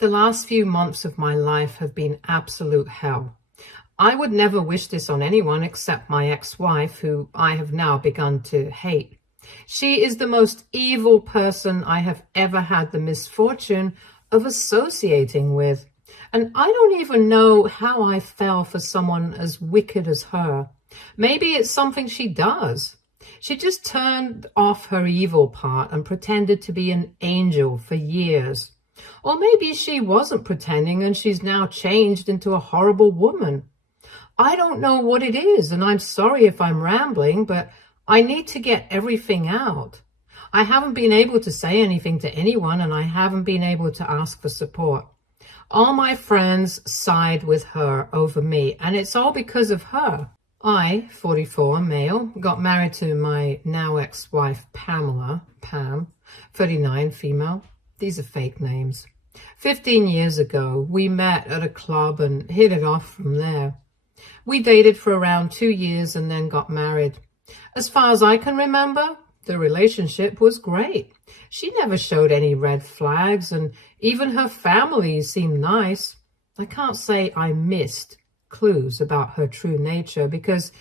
The last few months of my life have been absolute hell. I would never wish this on anyone except my ex-wife, who I have now begun to hate. She is the most evil person I have ever had the misfortune of associating with. And I don't even know how I fell for someone as wicked as her. Maybe it's something she does. She just turned off her evil part and pretended to be an angel for years. Or maybe she wasn't pretending and she's now changed into a horrible woman. I don't know what it is, and I'm sorry if I'm rambling, but I need to get everything out. I haven't been able to say anything to anyone, and I haven't been able to ask for support. All my friends side with her over me, and it's all because of her. I, 44, male, got married to my now ex-wife Pamela, Pam, 39, female. These are fake names. 15 years ago, we met at a club and hit it off from there. We dated for around 2 years and then got married. As far as I can remember, the relationship was great. She never showed any red flags, and even her family seemed nice. I can't say I missed clues about her true nature because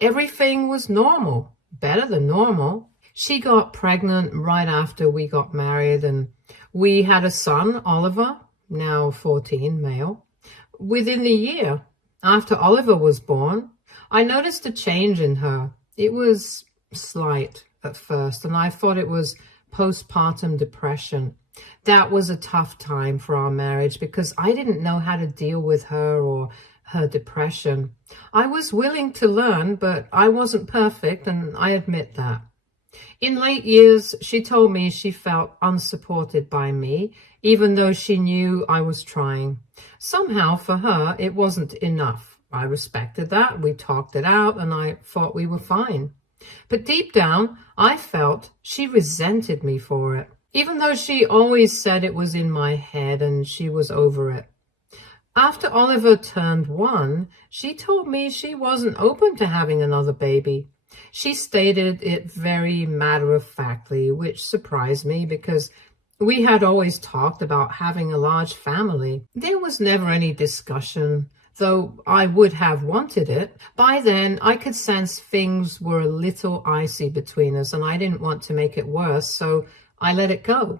everything was normal, better than normal. She got pregnant right after we got married, and we had a son, Oliver, now 14, male. Within the year after Oliver was born, I noticed a change in her. It was slight at first, and I thought it was postpartum depression. That was a tough time for our marriage because I didn't know how to deal with her or her depression. I was willing to learn, but I wasn't perfect, and I admit that. In late years, she told me she felt unsupported by me, even though she knew I was trying. Somehow, for her, it wasn't enough. I respected that. We talked it out, and I thought we were fine. But deep down, I felt she resented me for it, even though she always said it was in my head and she was over it. After Oliver turned 1, she told me she wasn't open to having another baby. She stated it very matter-of-factly, which surprised me because we had always talked about having a large family. There was never any discussion, though I would have wanted it. By then, I could sense things were a little icy between us, and I didn't want to make it worse, so I let it go.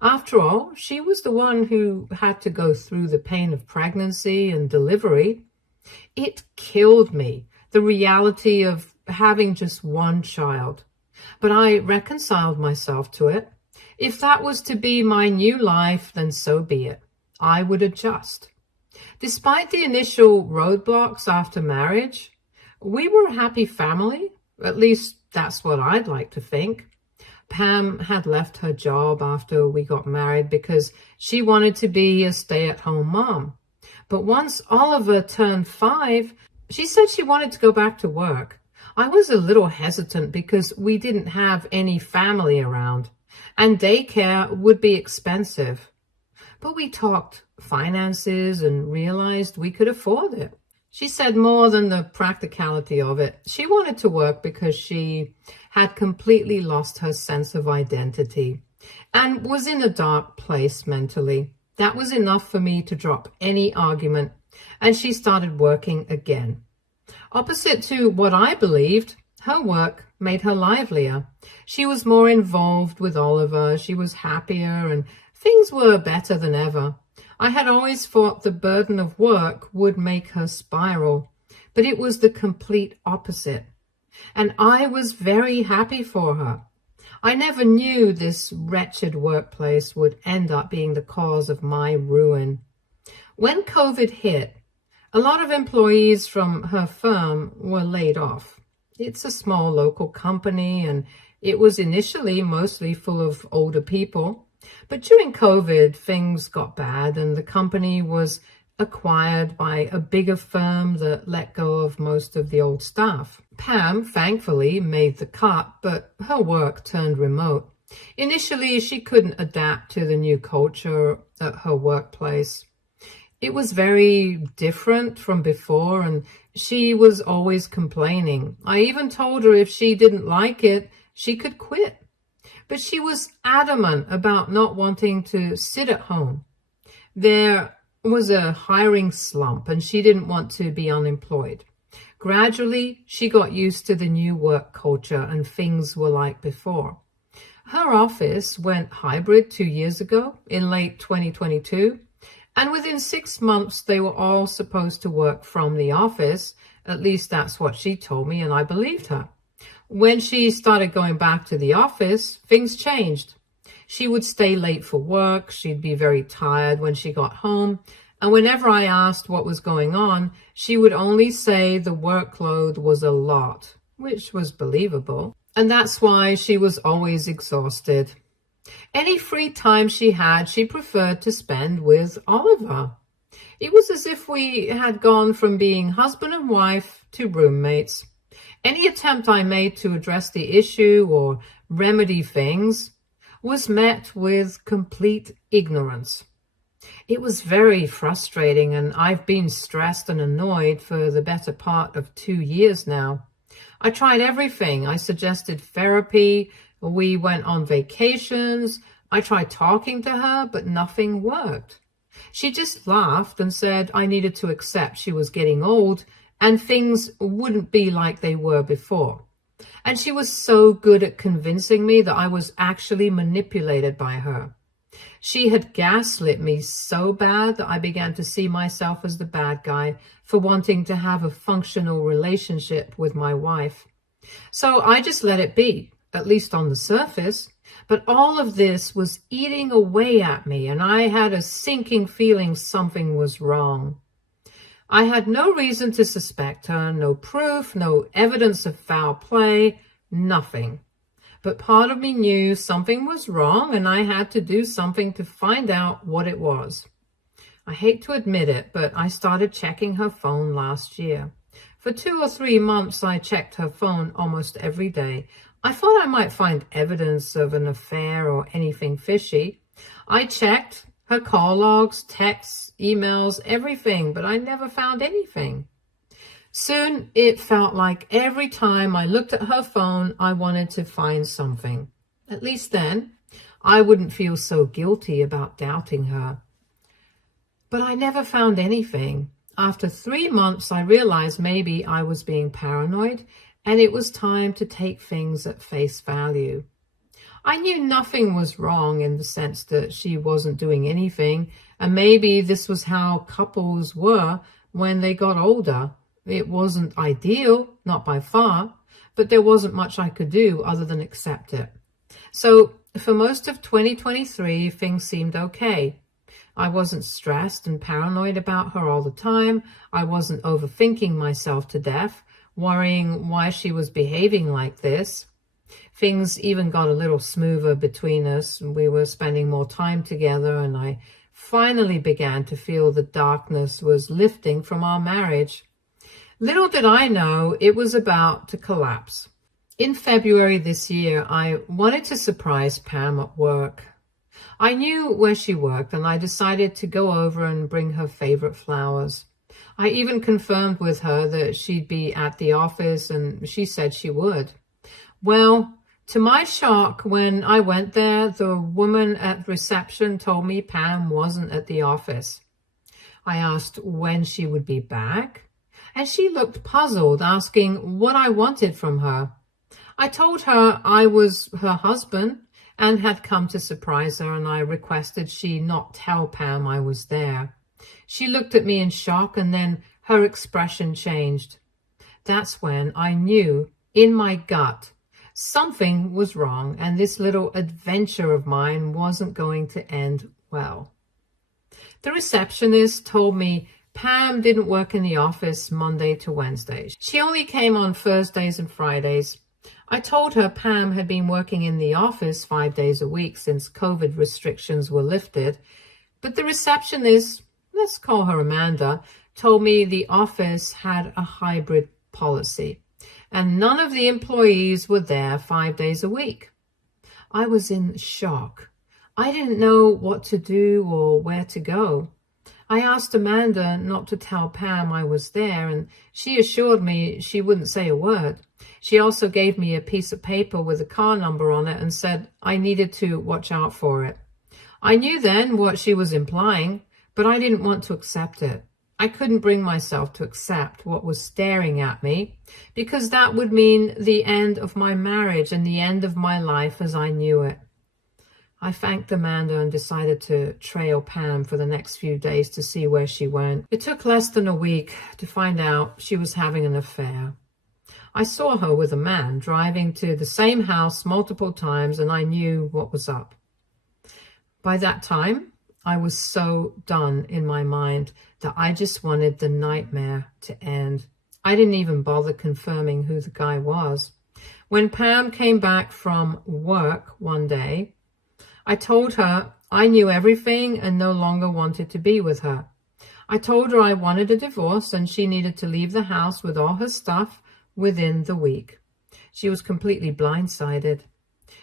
After all, she was the one who had to go through the pain of pregnancy and delivery. It killed me, the reality of having just one child. But I reconciled myself to it. If that was to be my new life, then so be it. I would adjust. Despite the initial roadblocks after marriage, we were a happy family. At least that's what I'd like to think. Pam had left her job after we got married because she wanted to be a stay-at-home mom. But once Oliver turned 5, she said she wanted to go back to work. I was a little hesitant because we didn't have any family around, and daycare would be expensive. But we talked finances and realized we could afford it. She said more than the practicality of it. She wanted to work because she had completely lost her sense of identity and was in a dark place mentally. That was enough for me to drop any argument, and she started working again. Opposite to what I believed, her work made her livelier. She was more involved with Oliver, she was happier, and things were better than ever. I had always thought the burden of work would make her spiral, but it was the complete opposite. And I was very happy for her. I never knew this wretched workplace would end up being the cause of my ruin. When COVID hit, a lot of employees from her firm were laid off. It's a small local company, and it was initially mostly full of older people. But during COVID, things got bad, and the company was acquired by a bigger firm that let go of most of the old staff. Pam, thankfully, made the cut, but her work turned remote. Initially, she couldn't adapt to the new culture at her workplace. It was very different from before, and she was always complaining. I even told her if she didn't like it, she could quit. But she was adamant about not wanting to sit at home. There was a hiring slump and she didn't want to be unemployed. Gradually, she got used to the new work culture and things were like before. Her office went hybrid 2 years ago in late 2022, and within 6 months they were all supposed to work from the office. At least that's what she told me, and I believed her. When she started going back to the office, things changed. She would stay late for work, she'd be very tired when she got home, and whenever I asked what was going on, she would only say the workload was a lot, which was believable. And that's why she was always exhausted. Any free time she had, she preferred to spend with Oliver. It was as if we had gone from being husband and wife to roommates. Any attempt I made to address the issue or remedy things was met with complete ignorance. It was very frustrating, and I've been stressed and annoyed for the better part of 2 years now. I tried everything. I suggested therapy. We went on vacations. I tried talking to her, but nothing worked. She just laughed and said I needed to accept she was getting old and things wouldn't be like they were before. And she was so good at convincing me that I was actually manipulated by her. She had gaslit me so bad that I began to see myself as the bad guy for wanting to have a functional relationship with my wife. So I just let it be, at least on the surface. But all of this was eating away at me, and I had a sinking feeling something was wrong. I had no reason to suspect her, no proof, no evidence of foul play, nothing. But part of me knew something was wrong, and I had to do something to find out what it was. I hate to admit it, but I started checking her phone last year. For 2 or 3 months, I checked her phone almost every day. I thought I might find evidence of an affair or anything fishy. I checked her call logs, texts, emails, everything, but I never found anything. Soon, it felt like every time I looked at her phone, I wanted to find something. At least then, I wouldn't feel so guilty about doubting her. But I never found anything. After 3 months, I realized maybe I was being paranoid, and it was time to take things at face value. I knew nothing was wrong in the sense that she wasn't doing anything, and maybe this was how couples were when they got older. It wasn't ideal, not by far, but there wasn't much I could do other than accept it. So for most of 2023, things seemed okay. I wasn't stressed and paranoid about her all the time. I wasn't overthinking myself to death, worrying why she was behaving like this. Things even got a little smoother between us, and we were spending more time together, and I finally began to feel the darkness was lifting from our marriage. Little did I know it was about to collapse. In February this year, I wanted to surprise Pam at work. I knew where she worked, and I decided to go over and bring her favorite flowers. I even confirmed with her that she'd be at the office, and she said she would. Well, to my shock, when I went there, the woman at reception told me Pam wasn't at the office. I asked when she would be back, and she looked puzzled, asking what I wanted from her. I told her I was her husband and had come to surprise her, and I requested she not tell Pam I was there. She looked at me in shock, and then her expression changed. That's when I knew in my gut something was wrong, and this little adventure of mine wasn't going to end well. The receptionist told me Pam didn't work in the office Monday to Wednesday. She only came on Thursdays and Fridays. I told her Pam had been working in the office 5 days a week since COVID restrictions were lifted, but the receptionist, let's call her Amanda, told me the office had a hybrid policy, and none of the employees were there 5 days a week. I was in shock. I didn't know what to do or where to go. I asked Amanda not to tell Pam I was there, and she assured me she wouldn't say a word. She also gave me a piece of paper with a car number on it and said I needed to watch out for it. I knew then what she was implying, but I didn't want to accept it. I couldn't bring myself to accept what was staring at me, because that would mean the end of my marriage and the end of my life as I knew it. I thanked Amanda and decided to trail Pam for the next few days to see where she went. It took less than a week to find out she was having an affair. I saw her with a man driving to the same house multiple times, and I knew what was up. By that time, I was so done in my mind that I just wanted the nightmare to end. I didn't even bother confirming who the guy was. When Pam came back from work one day, I told her I knew everything and no longer wanted to be with her. I told her I wanted a divorce and she needed to leave the house with all her stuff within the week. She was completely blindsided.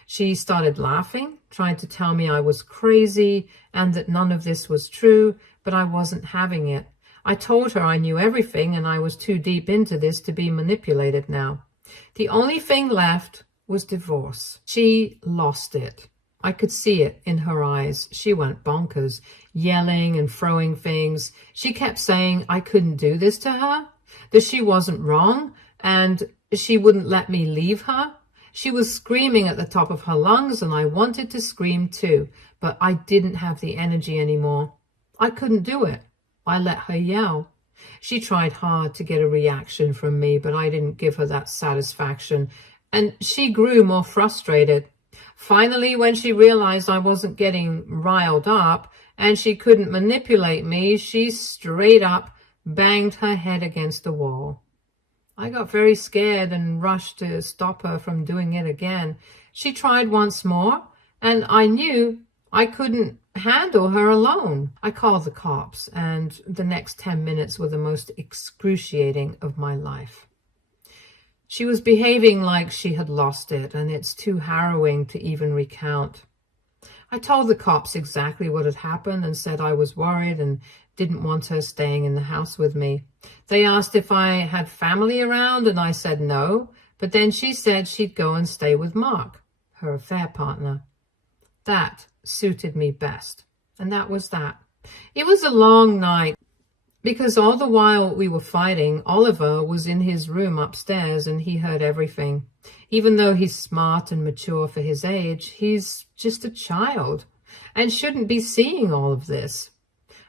She started laughing, trying to tell me I was crazy and that none of this was true, but I wasn't having it. I told her I knew everything and I was too deep into this to be manipulated now. The only thing left was divorce. She lost it. I could see it in her eyes. She went bonkers, yelling and throwing things. She kept saying I couldn't do this to her, that she wasn't wrong, and she wouldn't let me leave her. She was screaming at the top of her lungs, and I wanted to scream too, but I didn't have the energy anymore. I couldn't do it. I let her yell. She tried hard to get a reaction from me, but I didn't give her that satisfaction, and she grew more frustrated. Finally, when she realized I wasn't getting riled up and she couldn't manipulate me, she straight up banged her head against the wall. I got very scared and rushed to stop her from doing it again. She tried once more, and I knew I couldn't handle her alone. I called the cops, and the next 10 minutes were the most excruciating of my life. She was behaving like she had lost it, and it's too harrowing to even recount. I told the cops exactly what had happened and said I was worried and didn't want her staying in the house with me. They asked if I had family around, and I said no, but then she said she'd go and stay with Mark, her affair partner. That suited me best, and that was that. It was a long night, because all the while we were fighting, Oliver was in his room upstairs and he heard everything. Even though he's smart and mature for his age, he's just a child and shouldn't be seeing all of this.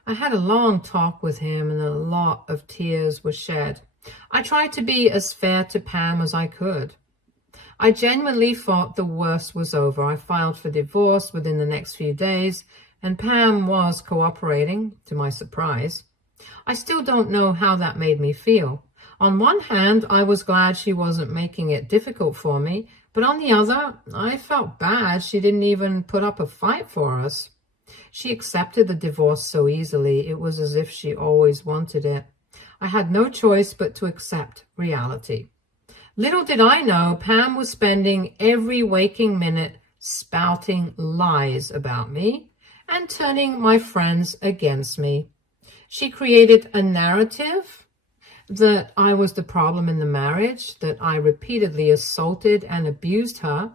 I had a long talk with him and a lot of tears were shed. I tried to be as fair to Pam as I could. I genuinely thought the worst was over. I filed for divorce within the next few days, and Pam was cooperating, to my surprise. I still don't know how that made me feel. On one hand, I was glad she wasn't making it difficult for me, but on the other, I felt bad she didn't even put up a fight for us. She accepted the divorce so easily. It was as if she always wanted it. I had no choice but to accept reality. Little did I know, Pam was spending every waking minute spouting lies about me and turning my friends against me. She created a narrative that I was the problem in the marriage, that I repeatedly assaulted and abused her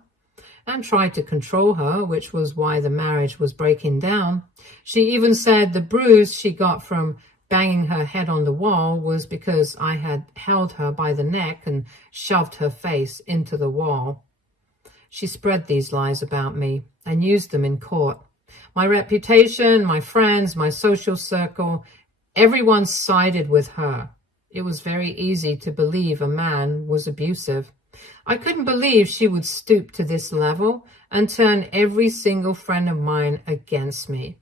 and tried to control her, which was why the marriage was breaking down. She even said the bruise she got from banging her head on the wall was because I had held her by the neck and shoved her face into the wall. She spread these lies about me and used them in court. My reputation, my friends, my social circle, everyone sided with her. It was very easy to believe a man was abusive. I couldn't believe she would stoop to this level and turn every single friend of mine against me.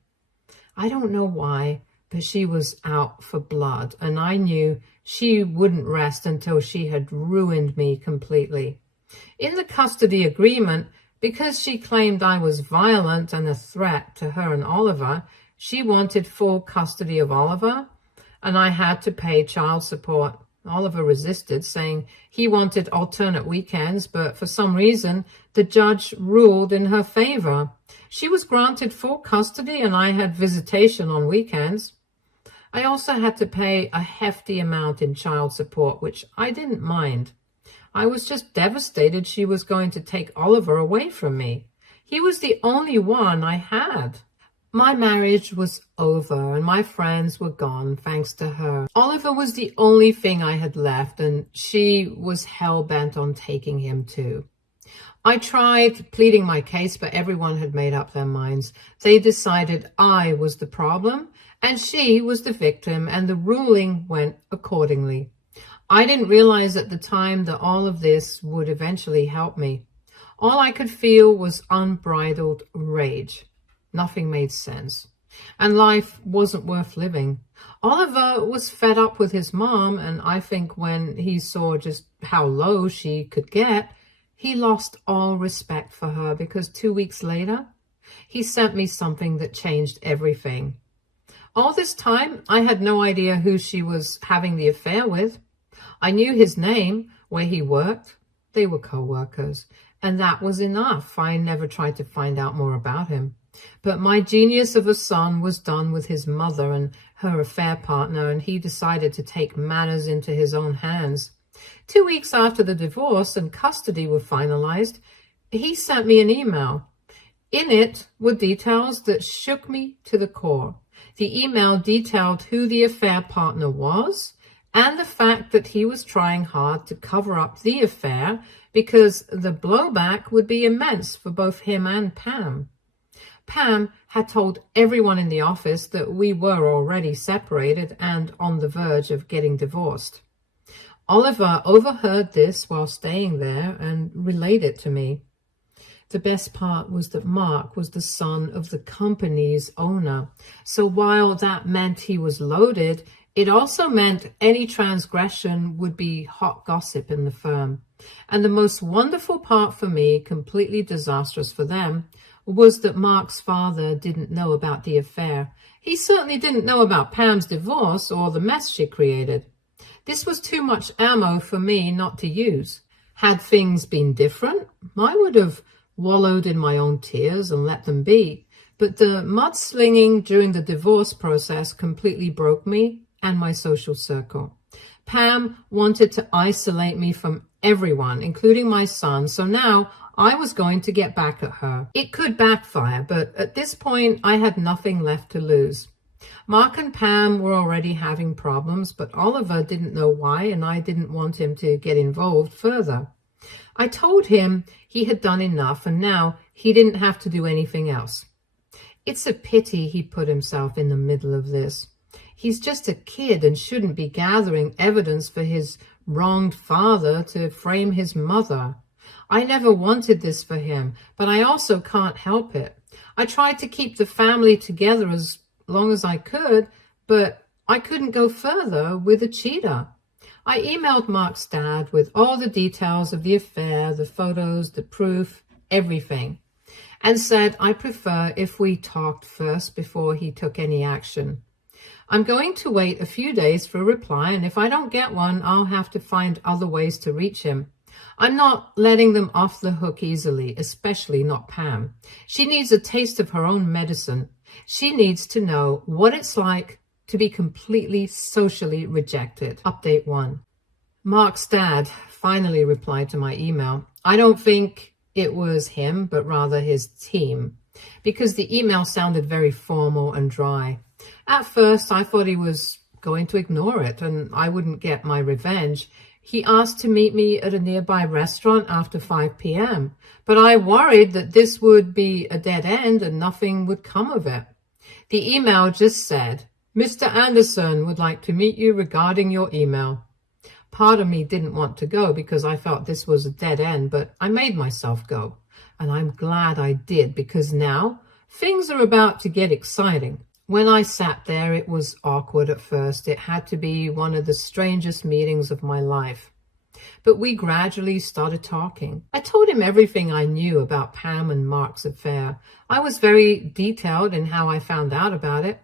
I don't know why, but she was out for blood, and I knew she wouldn't rest until she had ruined me completely. In the custody agreement, because she claimed I was violent and a threat to her and Oliver, she wanted full custody of Oliver, and I had to pay child support. Oliver resisted, saying he wanted alternate weekends, but for some reason, the judge ruled in her favor. She was granted full custody, and I had visitation on weekends. I also had to pay a hefty amount in child support, which I didn't mind. I was just devastated she was going to take Oliver away from me. He was the only one I had. My marriage was over and my friends were gone thanks to her. Oliver was the only thing I had left, and she was hell-bent on taking him too. I tried pleading my case, but everyone had made up their minds. They decided I was the problem and she was the victim, and the ruling went accordingly. I didn't realize at the time that all of this would eventually help me. All I could feel was unbridled rage. Nothing made sense, and life wasn't worth living. Oliver was fed up with his mom, and I think when he saw just how low she could get, he lost all respect for her, because 2 weeks later, he sent me something that changed everything. All this time, I had no idea who she was having the affair with. I knew his name, where he worked. They were co-workers, and that was enough. I never tried to find out more about him. But my genius of a son was done with his mother and her affair partner, and he decided to take matters into his own hands. 2 weeks after the divorce and custody were finalized, he sent me an email. In it were details that shook me to the core. The email detailed who the affair partner was and the fact that he was trying hard to cover up the affair because the blowback would be immense for both him and Pam. Pam had told everyone in the office that we were already separated and on the verge of getting divorced. Oliver overheard this while staying there and relayed it to me. The best part was that Mark was the son of the company's owner. So while that meant he was loaded, it also meant any transgression would be hot gossip in the firm. And the most wonderful part for me, completely disastrous for them, was that Mark's father didn't know about the affair. He certainly didn't know about Pam's divorce or the mess she created. This was too much ammo for me not to use. Had things been different, I would have wallowed in my own tears and let them be. But the mudslinging during the divorce process completely broke me and my social circle. Pam wanted to isolate me from everyone, including my son, so now I was going to get back at her. It could backfire, but at this point, I had nothing left to lose. Mark and Pam were already having problems, but Oliver didn't know why, and I didn't want him to get involved further. I told him he had done enough, and now he didn't have to do anything else. It's a pity he put himself in the middle of this. He's just a kid and shouldn't be gathering evidence for his wronged father to frame his mother. I never wanted this for him, but I also can't help it. I tried to keep the family together as long as I could, but I couldn't go further with a cheater. I emailed Mark's dad with all the details of the affair, the photos, the proof, everything, and said I prefer if we talked first before he took any action. I'm going to wait a few days for a reply, and if I don't get one, I'll have to find other ways to reach him. I'm not letting them off the hook easily, especially not Pam. She needs a taste of her own medicine. She needs to know what it's like to be completely socially rejected. Update 1. Mark's dad finally replied to my email. I don't think it was him, but rather his team, because the email sounded very formal and dry. At first, I thought he was going to ignore it and I wouldn't get my revenge. He asked to meet me at a nearby restaurant after 5 p.m., but I worried that this would be a dead end and nothing would come of it. The email just said, Mr. Anderson would like to meet you regarding your email. Part of me didn't want to go because I felt this was a dead end, but I made myself go. And I'm glad I did, because now things are about to get exciting. When I sat there, it was awkward at first. It had to be one of the strangest meetings of my life. But we gradually started talking. I told him everything I knew about Pam and Mark's affair. I was very detailed in how I found out about it.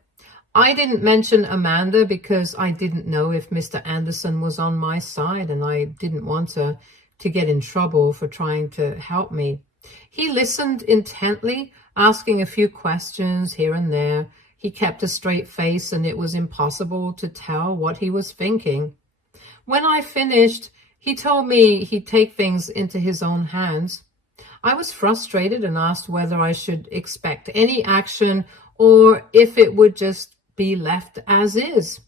I didn't mention Amanda because I didn't know if Mr. Anderson was on my side, and I didn't want her to get in trouble for trying to help me. He listened intently, asking a few questions here and there. He kept a straight face, and it was impossible to tell what he was thinking. When I finished, he told me he'd take things into his own hands. I was frustrated and asked whether I should expect any action or if it would just be left as is.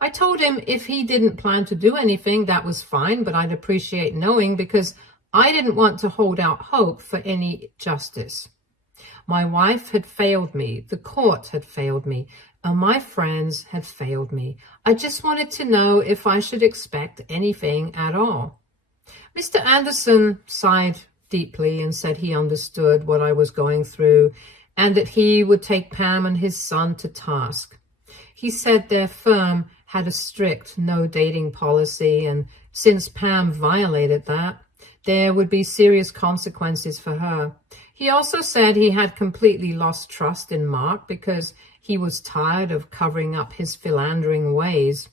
I told him if he didn't plan to do anything, that was fine, but I'd appreciate knowing because I didn't want to hold out hope for any justice. My wife had failed me, the court had failed me, and my friends had failed me. I just wanted to know if I should expect anything at all. Mr. Anderson sighed deeply and said he understood what I was going through and that he would take Pam and his son to task. He said their firm had a strict no dating policy, and since Pam violated that, there would be serious consequences for her. He also said he had completely lost trust in Mark because he was tired of covering up his philandering ways.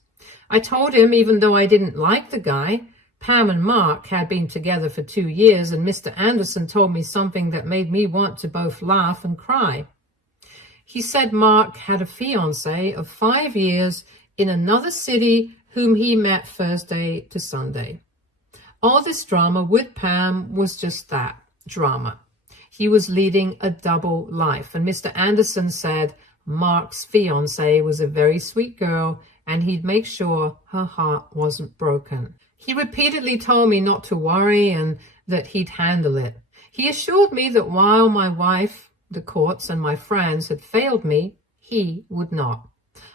I told him, even though I didn't like the guy, Pam and Mark had been together for 2 years, and Mr. Anderson told me something that made me want to both laugh and cry. He said Mark had a fiancée of 5 years in another city whom he met Thursday to Sunday. All this drama with Pam was just that, drama. He was leading a double life, and Mr. Anderson said Mark's fiancée was a very sweet girl and he'd make sure her heart wasn't broken. He repeatedly told me not to worry and that he'd handle it. He assured me that while my wife, the courts, and my friends had failed me, he would not.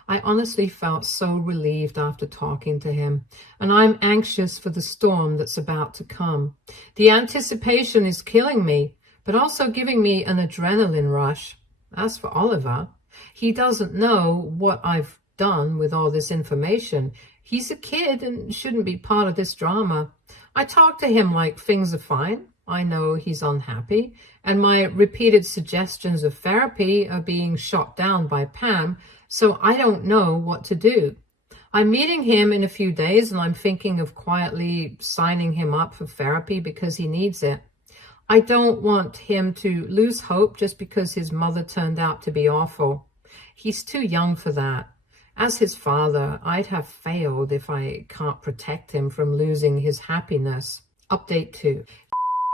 I honestly felt so relieved after talking to him, and I'm anxious for the storm that's about to come. The anticipation is killing me, but also giving me an adrenaline rush. As for Oliver, he doesn't know what I've done with all this information. He's a kid and shouldn't be part of this drama. I talk to him like things are fine. I know he's unhappy, and my repeated suggestions of therapy are being shot down by Pam, so I don't know what to do. I'm meeting him in a few days, and I'm thinking of quietly signing him up for therapy because he needs it. I don't want him to lose hope just because his mother turned out to be awful. He's too young for that. As his father, I'd have failed if I can't protect him from losing his happiness. Update 2.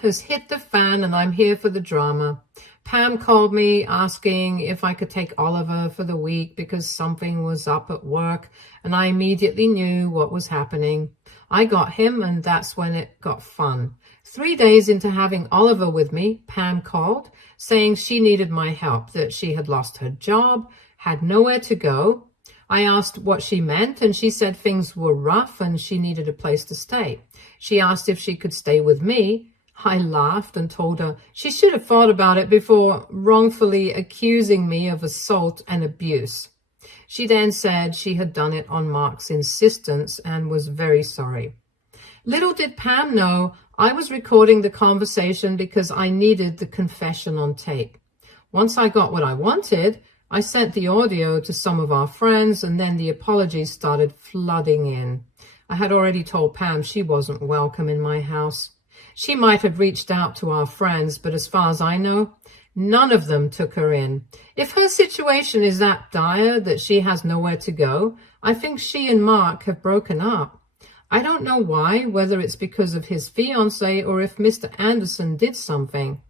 Has hit the fan and I'm here for the drama. Pam called me asking if I could take Oliver for the week because something was up at work, and I immediately knew what was happening. I got him, and that's when it got fun. 3 days into having Oliver with me, Pam called saying she needed my help, that she had lost her job, had nowhere to go. I asked what she meant, and she said things were rough and she needed a place to stay. She asked if she could stay with me. I laughed and told her she should have thought about it before wrongfully accusing me of assault and abuse. She then said she had done it on Mark's insistence and was very sorry. Little did Pam know I was recording the conversation because I needed the confession on tape. Once I got what I wanted, I sent the audio to some of our friends, and then the apologies started flooding in. I had already told Pam she wasn't welcome in my house. She might have reached out to our friends, but as far as I know, none of them took her in. If her situation is that dire that she has nowhere to go, I think she and Mark have broken up. I don't know why, whether it's because of his fiancée or if Mr. Anderson did something.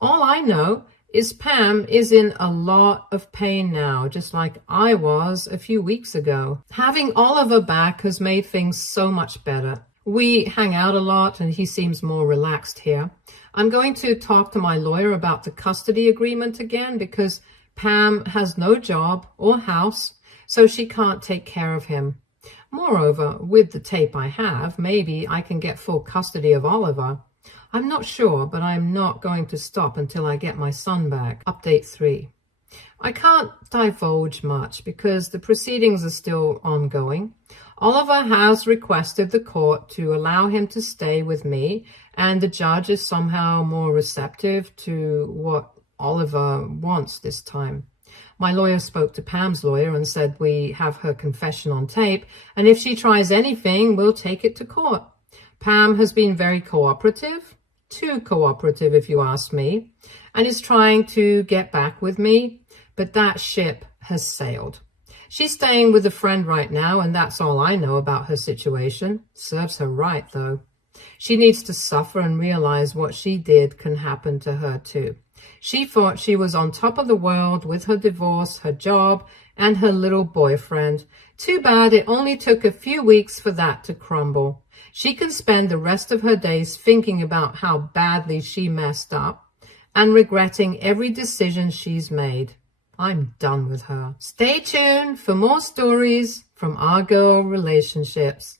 All I know is Pam is in a lot of pain now, just like I was a few weeks ago. Having Oliver back has made things so much better. We hang out a lot and he seems more relaxed here. I'm going to talk to my lawyer about the custody agreement again because Pam has no job or house, so she can't take care of him. Moreover, with the tape I have, maybe I can get full custody of Oliver. I'm not sure, but I'm not going to stop until I get my son back. Update 3. I can't divulge much because the proceedings are still ongoing. Oliver has requested the court to allow him to stay with me, and the judge is somehow more receptive to what Oliver wants this time. My lawyer spoke to Pam's lawyer and said we have her confession on tape, and if she tries anything, we'll take it to court. Pam has been very cooperative, too cooperative if you ask me, and is trying to get back with me, but that ship has sailed. She's staying with a friend right now, and that's all I know about her situation. Serves her right, though. She needs to suffer and realize what she did can happen to her, too. She thought she was on top of the world with her divorce, her job, and her little boyfriend. Too bad it only took a few weeks for that to crumble. She can spend the rest of her days thinking about how badly she messed up and regretting every decision she's made. I'm done with her. Stay tuned for more stories from our girl relationships.